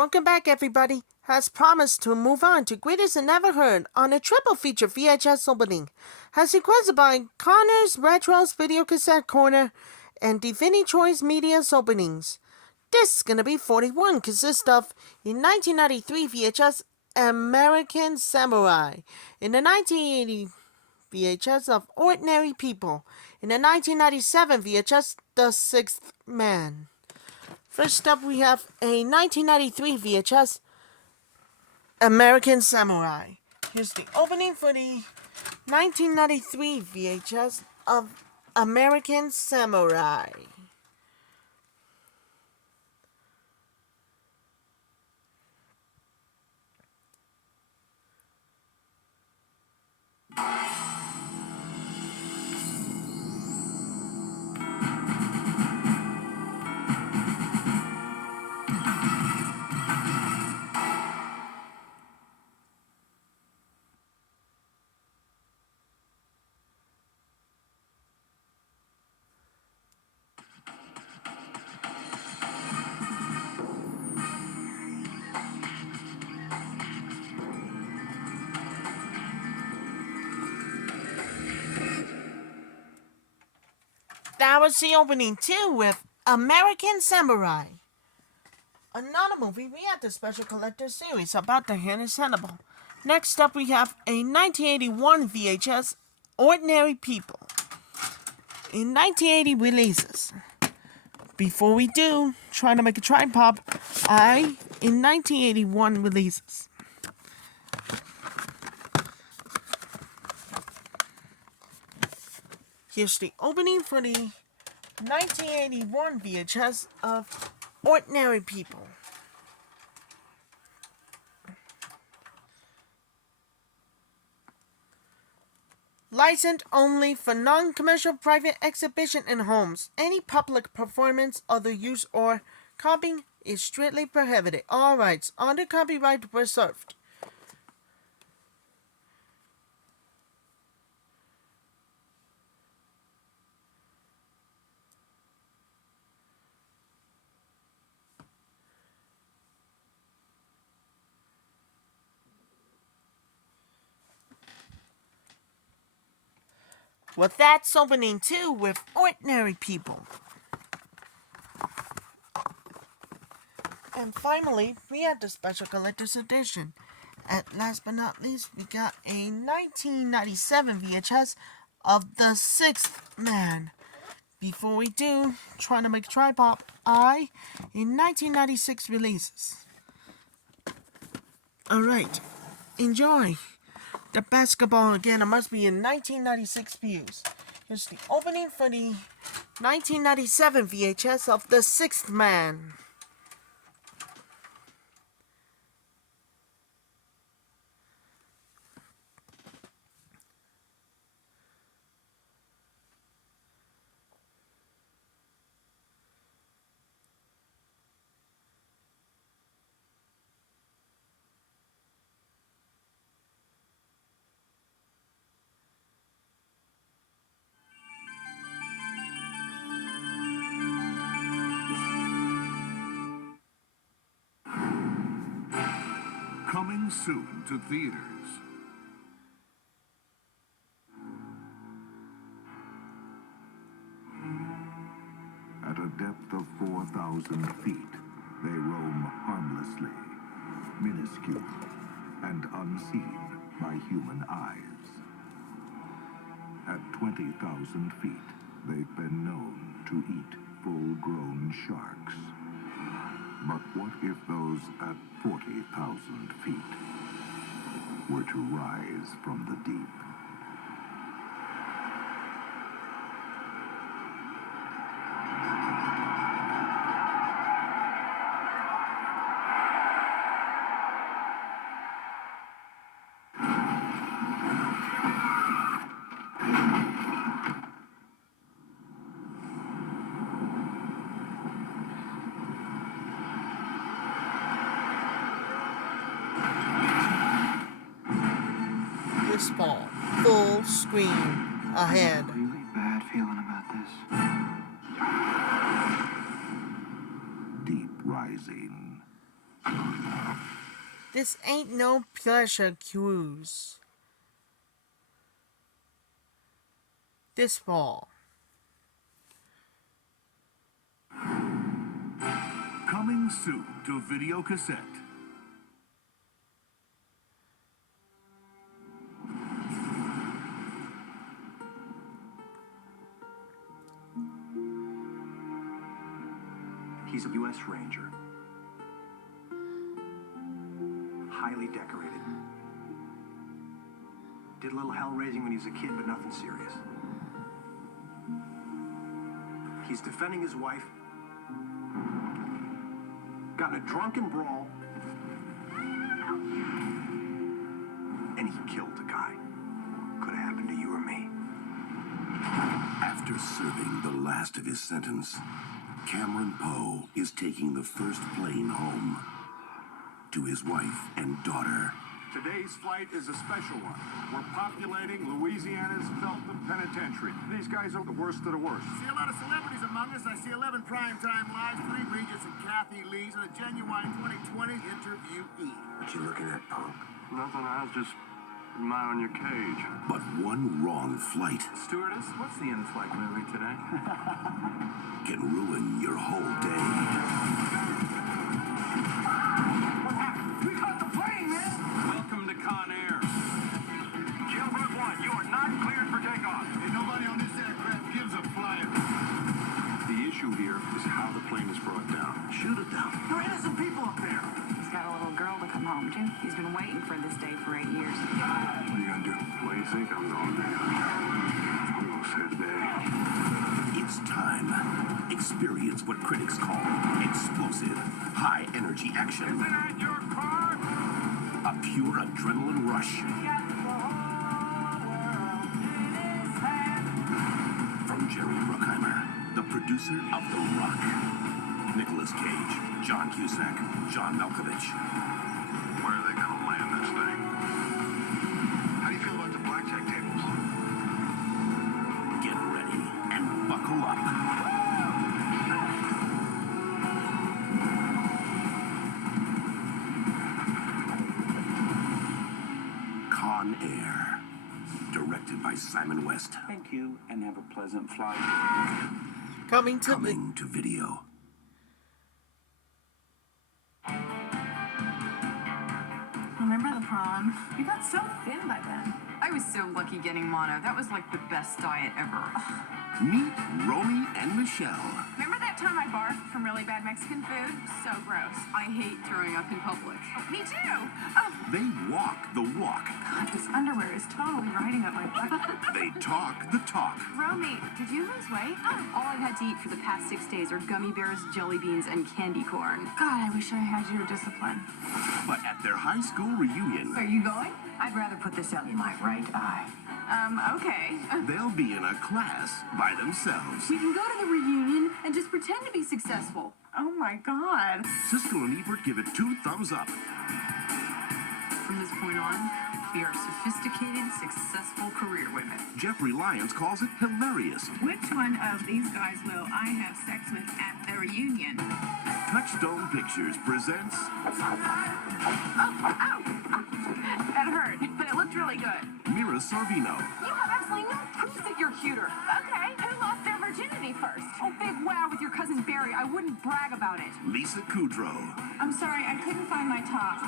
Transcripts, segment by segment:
Welcome back, everybody. As promised, to move on to Greatest and Never Heard on a triple feature VHS opening, as requested by Connor's Retro's Videocassette Corner and DevinnyTroysMediaOpenings. This is gonna be 41, consists of in 1993 VHS American Samurai, in the 1980 VHS of Ordinary People, in the 1997 VHS The Sixth Man. First up, we have a 1993 VHS American Samurai. Here's the opening for the 1993 VHS of American Samurai. That was the opening too with American Samurai. Another movie we had the special collector series about the Hannah's Hannibal. Next up we have a 1981 VHS Ordinary People. In 1980 releases. Before we do, trying to make a tripod, in 1981 releases. Here's the opening for the 1981 VHS of Ordinary People. Licensed only for non-commercial private exhibition in homes. Any public performance, other use, or copying is strictly prohibited. All rights under copyright reserved. Well, that's opening too with Ordinary People. And finally, we had the special collector's edition. And last but not least, we got a 1997 VHS of The Sixth Man. Before we do, trying to make a tripod, in 1996 releases. Alright, enjoy. The basketball again, it must be in 1996 views. Here's the opening for the 1997 VHS of The Sixth Man. Coming soon to theaters. At a depth of 4,000 feet, they roam harmlessly, minuscule, and unseen by human eyes. At 20,000 feet, they've been known to eat full-grown sharks. But what if those at 40,000 feet were to rise from the deep? Fall, full screen ahead. Really bad feeling about this. Deep rising. This ain't no pleasure cruise. This fall. Coming soon to Videocassette. He's a U.S. Ranger. Highly decorated. Did a little hell raising when he was a kid, but nothing serious. He's defending his wife. Got in a drunken brawl. And he killed a guy. Could have happened to you or me. After serving the last of his sentence, Cameron Poe is taking the first plane home to his wife and daughter. Today's flight is a special one. We're populating Louisiana's Felton Penitentiary. These guys are the worst of the worst. See a lot of celebrities among us. I see 11 primetime lives, 3 Regents and Kathy Lees, and a genuine 2020 interviewee. What you looking at, punk? Nothing, I was just admiring your cage. But one wrong flight Stewardess, what's the in-flight movie today? can ruin your whole day. What happened? We caught the plane, man! Welcome to Con Air. Jailbird 1, you are not cleared for takeoff. Ain't nobody on this aircraft gives a flying. The issue here is how the plane is brought down. Shoot it down. There are innocent people up there. He's got a little girl to come home to. He's been waiting for this day for 8 years. What are you gonna do? What do you think I'm gonna do? I'm gonna sit there. It's time. Experience what critics call explosive, high-energy action. Is it at your car? A pure adrenaline rush. From Jerry Bruckheimer, the producer of The Rock. Nicolas Cage, John Cusack, John Malkovich. Where are they gonna land this thing? How do you feel about the blackjack tables? Get ready and buckle up. Con Air, directed by Simon West. Thank you, and have a pleasant flight. Coming to Coming to video. Remember the prom? You got so thin by then. I was so lucky getting mono. That was like the best diet ever. Meet Romy and Michelle. Remember that time I barfed from really bad Mexican food? So gross. I hate throwing up in public. Me too. Oh, They walk the walk. God, this underwear is totally riding up my butt. They talk the talk. Romy, did you lose weight? All I've had to eat for the past 6 days are gummy bears, jelly beans, and candy corn. God, I wish I had your discipline. But at their high school reunion, Are you going? I'd rather put this out in my right eye. Okay. they'll be in a class by themselves. We can go to the reunion and just pretend to be successful. Oh my God. Siskel and Ebert give it 2 thumbs up. From this point on, we are sophisticated, successful career women. Jeffrey Lyons calls it hilarious. Which one of these guys will I have sex with at the reunion? Touchstone Pictures presents That hurt, but it looked really good. Mira Sorvino, You have absolutely no proof that you're cuter. Okay, who lost their virginity first? Oh, big wow with your cousin Barry. I wouldn't brag about it. Lisa Kudrow. I'm sorry, I couldn't find my top.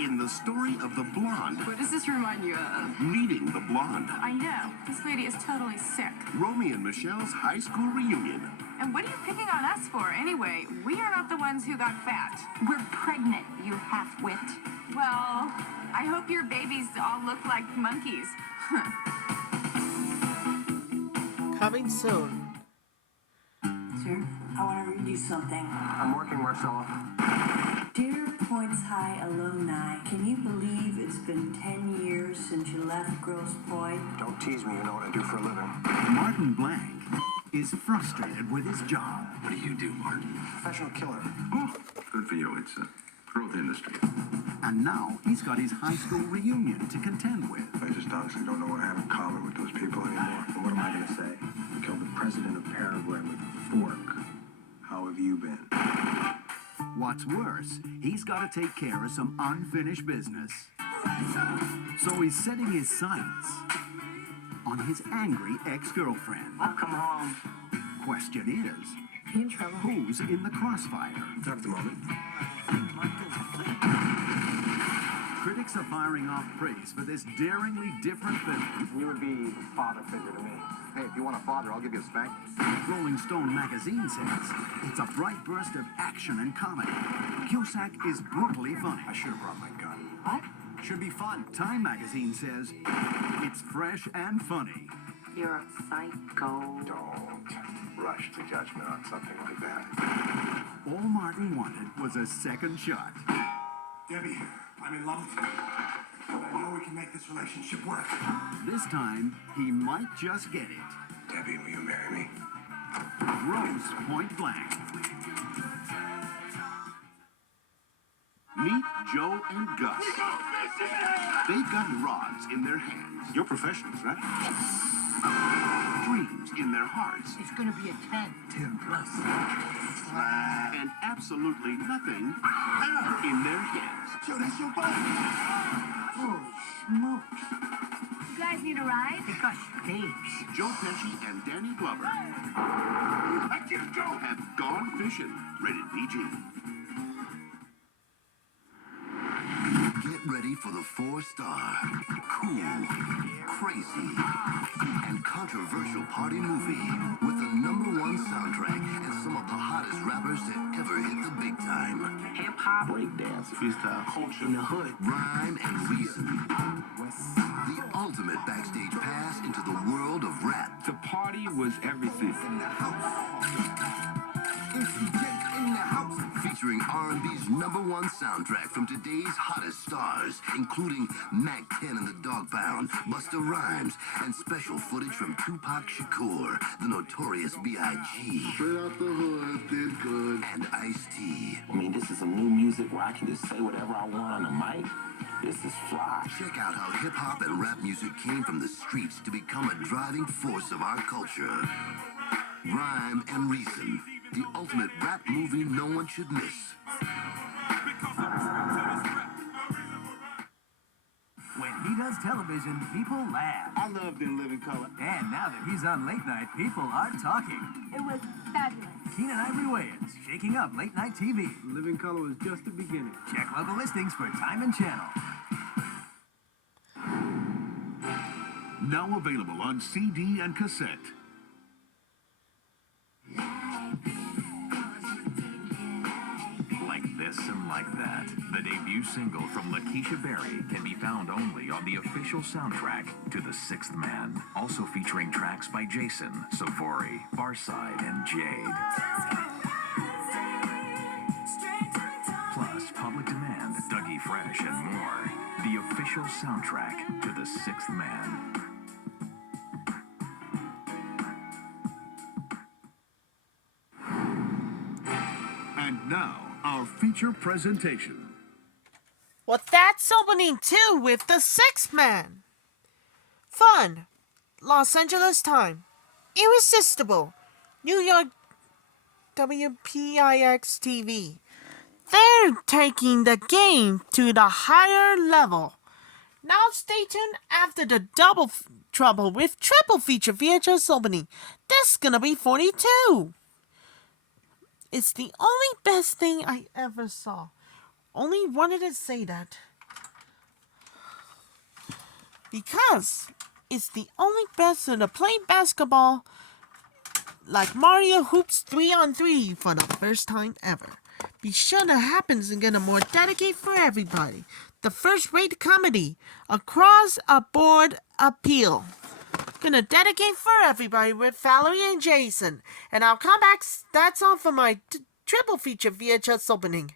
In the story of the blonde What does this remind you of? meeting the blonde. I know. This lady is totally sick. Romy and Michelle's high school reunion. And what are you picking on us for anyway? We are not the ones who got fat. We're pregnant, you half-wit. Well, I hope your babies all look like monkeys. coming soon. Sir, I want to read you something. I'm working, Marcella. Dear Points High alumni, can you believe it's been 10 years since you left Grosse Pointe? Don't tease me, you know what I do for a living. Martin Blank is frustrated with his job. What do you do, Martin? Professional killer. Good for you. It's a growth industry. And now he's got his high school reunion to contend with. I just honestly don't know what I have in common with those people anymore. And what am I going to say? Killed the president of Paraguay with a fork. How have you been? What's worse, he's got to take care of some unfinished business. So he's setting his sights on his angry ex-girlfriend. I'll come home. Question is, You in trouble? who's in the crossfire? Not at the moment. Critics are firing off praise for this daringly different film. You would be a father figure to me. Hey, if you want a father, I'll give you a spank. Rolling Stone magazine says it's a bright burst of action and comedy. Cusack is brutally funny. I should have brought my gun. What? Should be fun. Time magazine says it's fresh and funny. You're a psycho. Don't rush to judgment on something like that. All Martin wanted was a second shot. Debbie, I'm in love with you. And I know we can make this relationship work. This time, he might just get it. Debbie, will you marry me? Rose point blank. Meet Joe and Gus. They've got rods in their hands. You're professionals, right? Dreams in their hearts. It's gonna be a 10. 10 plus. And absolutely nothing in their hands. Joe, that's your body. Holy smokes. You guys need a ride? They got stage. Joe Pesci and Danny Glover I give Joe. have gone fishing. Rated PG. Get ready for the 4-star, cool, crazy, and controversial party movie with the #1 soundtrack and some of the hottest rappers to ever hit the big time. Hip-hop, breakdance, freestyle, culture, In the hood, Rhyme and Reason. The ultimate backstage pass into the world of rap. The party was everything. In the house. In the house. Featuring R&B's #1 soundtrack from today's hottest stars, including Mac 10 and the Dog Pound, Busta Rhymes, and special footage from Tupac Shakur, the Notorious B.I.G. Straight out the hood, did good. and Ice-T. I mean, this is some new music where I can just say whatever I want on the mic. This is fly. Check out how hip-hop and rap music came from the streets to become a driving force of our culture. Rhyme and Reason, the ultimate rap movie no one should miss. When he does television, people laugh. I loved In Living Color. And now that he's on late night, people are talking. It was fabulous. Keenan Ivory Wayans, shaking up late night TV. Living Color was just the beginning. Check local listings for time and channel. Now available on CD and cassette. Like this and like that, the debut single from Lakeisha Berry can be found only on the official soundtrack to The Sixth Man, also featuring tracks by Jason, Safori, Farside, and Jade. Plus, Public Demand, Dougie Fresh, and more. The official soundtrack to The Sixth Man. And now, our feature presentation. Well, that's opening too with The Sixth Man. Fun. Los Angeles time. Irresistible. New York WPIX TV. They're taking the game to the higher level. Now stay tuned after the double trouble with triple feature VHS opening. This is gonna be 42. It's the only best thing I ever saw. Only wanted to say that because it's the only best to play basketball like Mario Hoops 3-on-3 for the first time ever. Be sure that happens and get a more dedicated for everybody. The first-rate comedy, across a board appeal. Gonna dedicate for everybody with Valerie and Jason. And I'll come back. That's all for my triple feature VHS opening.